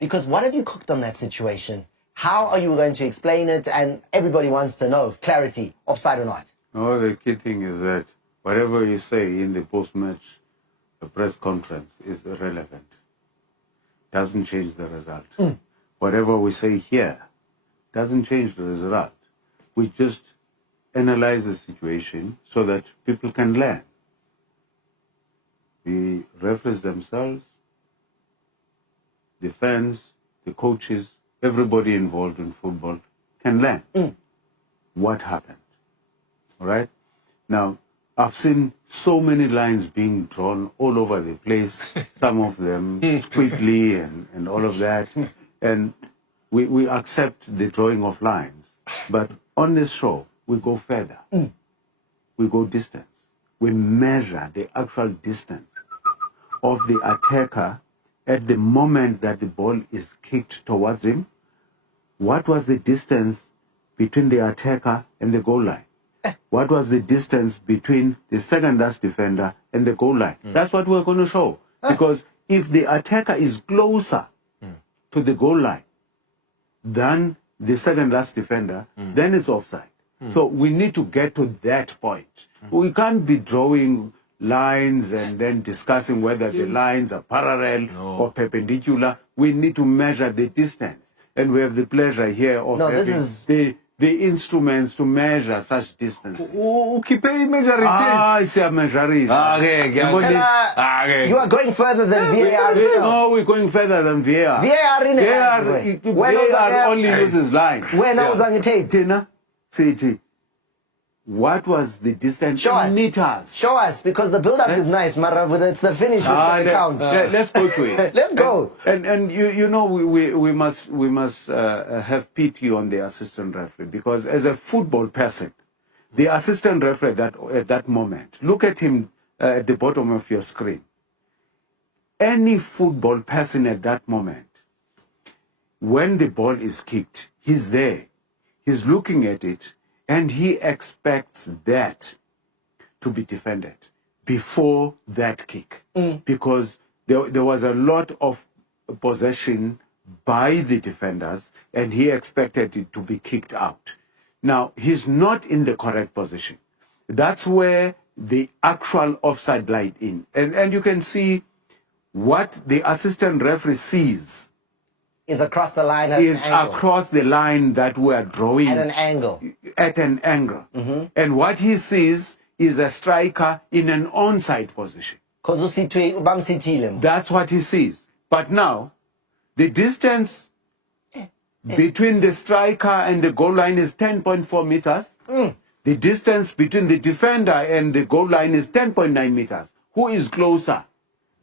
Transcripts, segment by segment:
Because what have you cooked on that situation? How are you going to explain it? And everybody wants to know clarity, offside or not. No, the key thing is that whatever you say in the post-match press conference is irrelevant. Doesn't change the result. Whatever we say here doesn't change the result. We just analyze the situation so that people can learn. The referees themselves, the fans, the coaches, everybody involved in football can learn what happened. All right? Now, I've seen so many lines being drawn all over the place, some of them squiggly and all of that. And we accept the drawing of lines. But on this show, we go further. We go distance. We measure the actual distance of the attacker at the moment that the ball is kicked towards him. What was the distance between the attacker and the goal line? What was the distance between the second last defender and the goal line? That's what we're going to show. Because if the attacker is closer to the goal line than the second last defender, then it's offside. So we need to get to that point. We can't be drawing lines and then discussing whether the lines are parallel or perpendicular. We need to measure the distance. And we have the pleasure here of having the instruments to measure such distance. You are going further than VAR. No, we're going further than VAR. VAR only uses line. When I was on the tape. Tina, say what was the distance in meters? Show us, because the build-up is nice, Mara, but it's the finish that count. Let's go to it. Let's go. And you know, we must have pity on the assistant referee, because as a football person, the assistant referee at that moment, look at him at the bottom of your screen. Any football person at that moment, when the ball is kicked, he's there. He's looking at it, and he expects that to be defended before that kick. Because there was a lot of possession by the defenders, and he expected it to be kicked out. Now, he's not in the correct position. That's where the actual offside line in. And you can see what the assistant referee sees is across the line at is an angle. across the line that we are drawing. At an angle. At an angle. And what he sees is a striker in an onside position. That's what he sees. But now, the distance between the striker and the goal line is 10.4 meters. The distance between the defender and the goal line is 10.9 meters. Who is closer?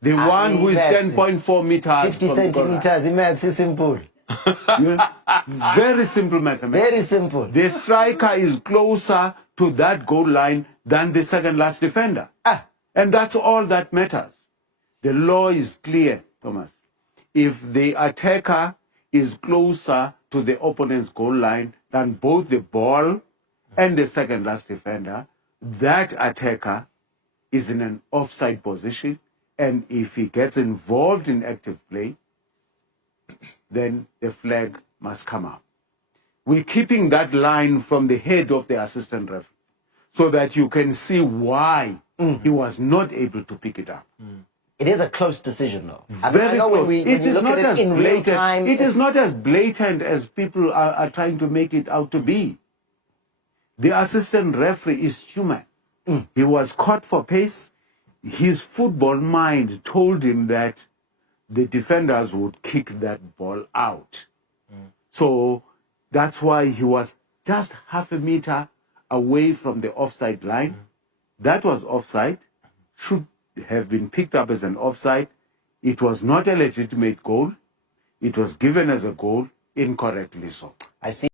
The one who is 10.4 meters. 50 centimeters. It's simple. Very simple mathematics. Very simple. The striker is closer to that goal line than the second last defender. And that's all that matters. The law is clear, Thomas. If the attacker is closer to the opponent's goal line than both the ball and the second last defender, that attacker is in an offside position. And if he gets involved in active play, then the flag must come up. We're keeping that line from the head of the assistant referee so that you can see why he was not able to pick it up. It is a close decision, though. Very close. When you look at it in real time, it is not as blatant as people are trying to make it out to be. The assistant referee is human. He was caught for pace. His football mind told him that the defenders would kick that ball out. So that's why he was just half a meter away from the offside line. That was offside, should have been picked up as an offside. It was not a legitimate goal. It was given as a goal, incorrectly so. I see.